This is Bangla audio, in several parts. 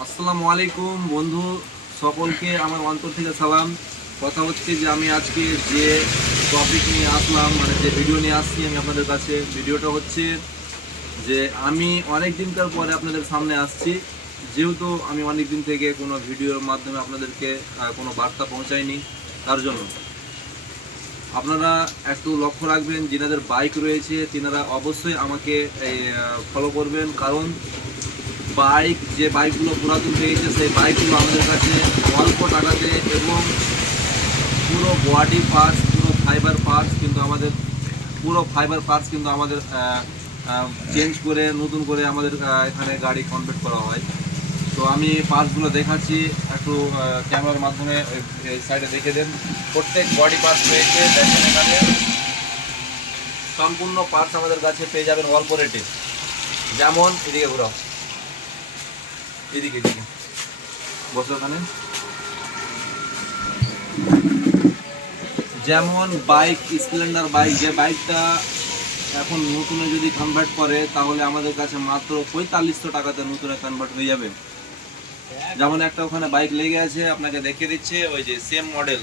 আসসালামু আলাইকুম বন্ধু, সকলকে আমার অন্তর থেকে সালাম। কথা হচ্ছে যে আমি আজকে যে টপিক নিয়ে আসলাম, মানে যে ভিডিও নিয়ে আসছি আমি আপনাদের কাছে, ভিডিওটা হচ্ছে যে আমি অনেক দিনকার পরে আপনাদের সামনে আসছি। যেহেতু আমি অনেক দিন থেকে কোনো ভিডিওর মাধ্যমে আপনাদেরকে কোনো বার্তা পৌঁছাইনি, তার জন্য আপনারা একটু লক্ষ্য রাখবেন, যিনাদের বাইক রয়েছে তিনারা অবশ্যই আমাকে ফলো করবেন। কারণ যে বাইকগুলো পুরাতন পেয়েছে সেই বাইকগুলো আমাদের কাছে অল্প টাকাতে এবং পুরো বডি পার্টস, পুরো ফাইবার পার্টস কিন্তু আমাদের চেঞ্জ করে নতুন করে আমাদের এখানে গাড়ি কনভার্ট করা হয়। তো আমি পার্টসগুলো দেখাচ্ছি, একটু ক্যামেরার মাধ্যমে এই সাইডে দেখে দেন। প্রত্যেক বডি পার্টস রয়েছে, দেখেন এখানে সম্পূর্ণ পার্টস আমাদের কাছে পেয়ে যাবেন অল্প রেটে। যেমন এদিকে ঘোরাও, এদিকে এদিকে বসো ওখানে। যেমন বাইক স্প্লেন্ডার বাইক, যে বাইকটা এখন নতুনে যদি কনভার্ট করে তাহলে আমাদের কাছে মাত্র 4500 টাকাতে নতুনে কনভার্ট হয়ে যাবে। যেমন একটা ওখানে বাইক লেগে আছে, আপনাকে দেখিয়ে দিচ্ছে, ওই যে সেম মডেল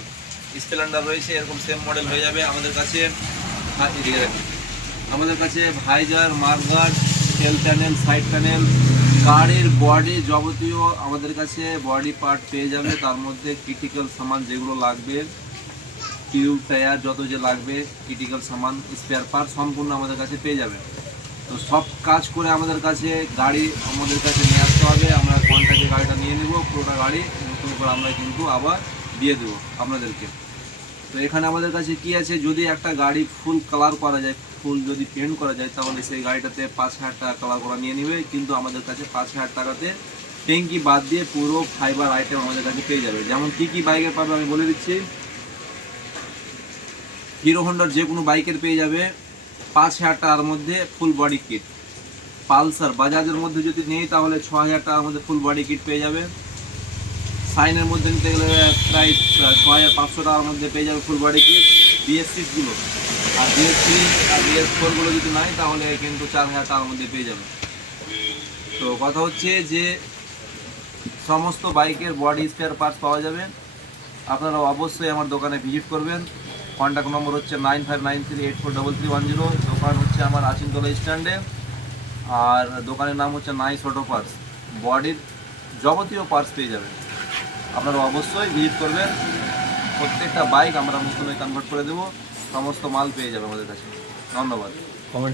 স্প্লেন্ডার রয়েছে, এরকম সেম মডেল হয়ে যাবে আমাদের কাছে। আমাদের কাছে ভাইজার, মার্গার, টেল প্যানেল, সাইড প্যানেল, গাড়ির বডি যাবতীয় আমাদের কাছে বডি পার্ট পেয়ে যাবে। তার মধ্যে ক্রিটিক্যাল সামান যেগুলো লাগবে, টিউব টায়ার যত যে লাগবে, ক্রিটিক্যাল সামান স্পেয়ার পার্ট সম্পূর্ণ আমাদের কাছে পেয়ে যাবে। তো সব কাজ করে আমাদের কাছে গাড়ি আমাদের কাছে নিয়ে আসতে হবে। আমরা কন্ট্রাক্টে গাড়িটা নিয়ে নেব, পুরোটা গাড়ি নতুন করে আমরা কিন্তু আবার দিয়ে দেবো আপনাদেরকে। তো এখানে আমাদের কাছে কি আছে, যদি একটা গাড়ি ফুল কালার করা যায়, ফুল যদি পেন্ট করা যায়, তাহলে সেই গাড়িটাতে 5000 টাকা কালার করা নিয়ে নেবে। কিন্তু আমাদের কাছে 5000 টাকাতে ট্যাঙ্কি বাদ দিয়ে পুরো ফাইবার আইটেম আমাদের কাছে পেয়ে যাবে। যেমন কী বাইকের পাবে আমি বলে দিচ্ছি। হিরো হন্ডার যে কোনো বাইকের পেয়ে যাবে 5000 টাকার মধ্যে ফুল বডি কিট। পালসার, বাজাজের মধ্যে যদি নেই তাহলে 6000 টাকার মধ্যে ফুল বডি কিট পেয়ে যাবে। সাইনের মধ্যে নিতে গেলে প্রায় 6500 টাকার মধ্যে পেয়ে যাবে ফুল বডি কিট। BS6গুলো আর BS3 আর BS4গুলো যদি নাই তাহলে কিন্তু 4000 টাকার মধ্যে পেয়ে যাবে। তো কথা হচ্ছে যে সমস্ত বাইকের বডি স্পেয়ার পার্টস পাওয়া যাবে। আপনারা অবশ্যই আমার দোকানে ভিজিট করবেন। কন্ট্যাক্ট নম্বর হচ্ছে 9593843310। দোকান হচ্ছে আমার আচিনতলা স্ট্যান্ডে, আর দোকানের নাম হচ্ছে নাইস অটো পার্টস। বডির যাবতীয় পার্টস পেয়ে যাবেন, আপনারা অবশ্যই ভিজিট করবেন। প্রত্যেকটা বাইক আমরা নতুন কনভার্ট করে দেবো, সমস্ত মাল পেয়ে যাবে আমাদের কাছে। ধন্যবাদ।